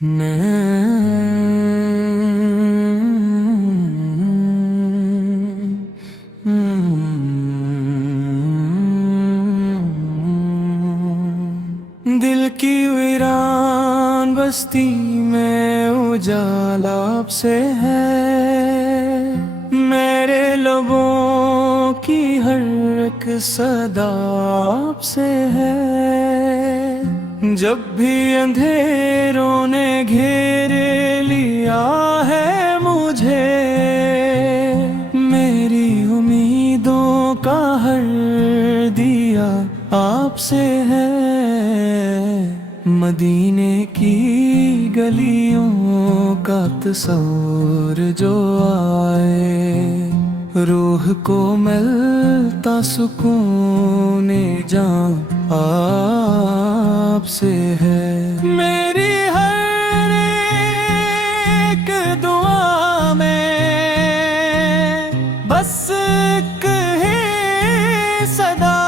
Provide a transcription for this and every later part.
दिल की वीरान बस्ती में उजाला अब से है, मेरे लबों की हर एक सदा अब से है। जब भी अंधेरों ने घेर लिया है मुझे, मेरी उम्मीदों का हर दिया आपसे है। मदीने की गलियों का तस्वीर जो आए, रूह को मिलता सुकून जान आपसे है। मेरी हर एक दुआ में बस एक ही सदा,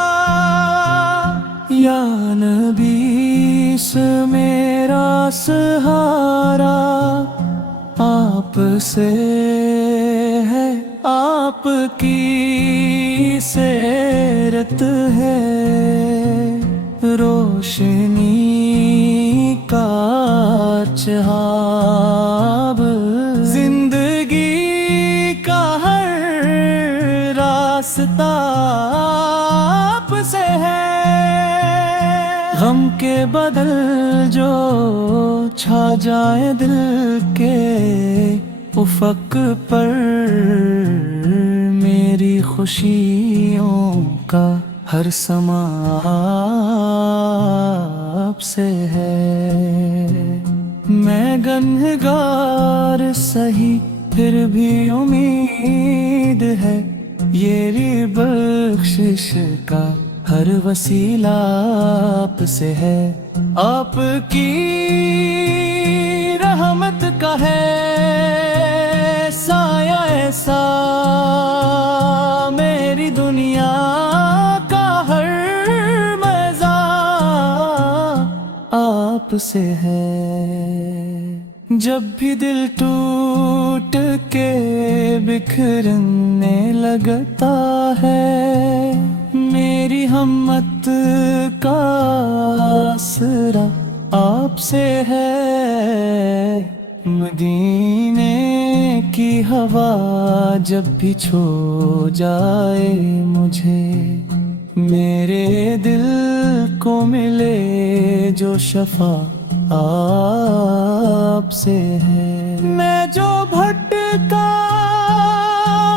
या नबी मेरा सहारा आपसे है, आपकी सेरत है। रोशनी का चहाब जिंदगी का हर रास्ता आपसे है। गम के बदल जो छा जाए दिल के उफक पर, मेरी खुशियों का हर समा आपसे है। मैं गुनहगार सही फिर भी उम्मीद है, ये बख्शिश का हर वसीला आपसे है। आपकी रहमत का है साया ऐसा, मेरी दुनिया का हर मज़ा आपसे है। जब भी दिल टूट के बिखरने लगता है, मेरी हिम्मत का आसरा आपसे है। मदीने की हवा जब भी छू जाए मुझे, मेरे दिल को मिले जो शफा आपसे है। मैं जो भटका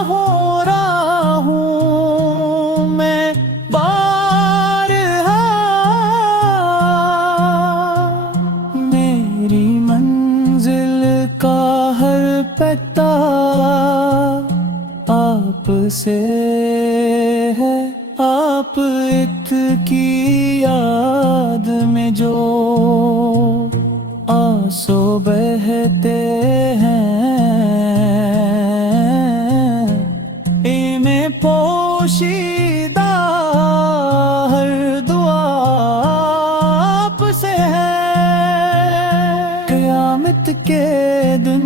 हो रहा हूँ, मैं बारहा मेरी मंजिल का हर पता आपसे है। आप की याद में जो आंसू बहते हैं, इन्हें पोशीदा हर दुआ आपसे है। क़यामत के दिन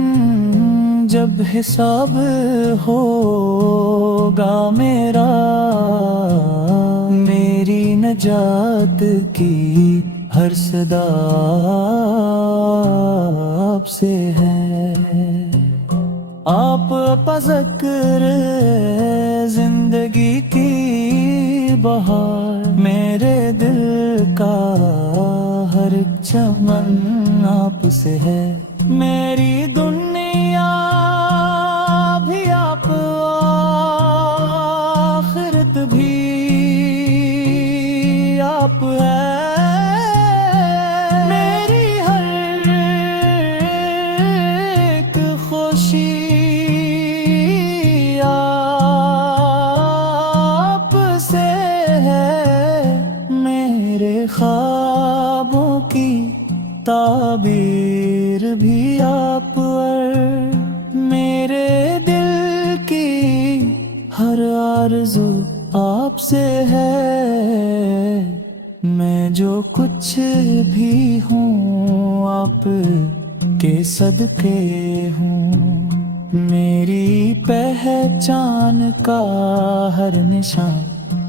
जब हिसाब होगा मेरा, मेरी नजात की हर सदा आपसे है। आप ज़िक्र जिंदगी की बहार, मेरे दिल का हर एक चमन आपसे है। मेरी दुनिया भी आप, आखिरत भी आप है। ख्वाबों की ताबीर भी आप पर, मेरे दिल की हर आरज़ू आपसे है। मैं जो कुछ भी हूँ आप کے صدقے ہوں، میری پہچان کا ہر نشان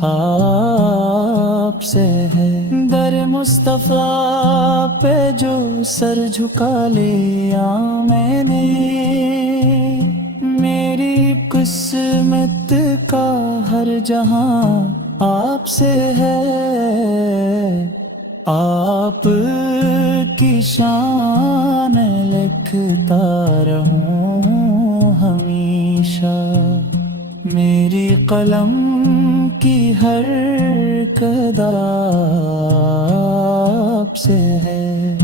آپ سے ہے۔ در مصطفیٰ پہ جو سر جھکا لیا میں نے، میری قسمت کا ہر جہاں آپ سے ہے۔ آپ کی شان لکھتا رہوں ہمیشہ، میری قلم کی ہر حرکت آپ سے ہے۔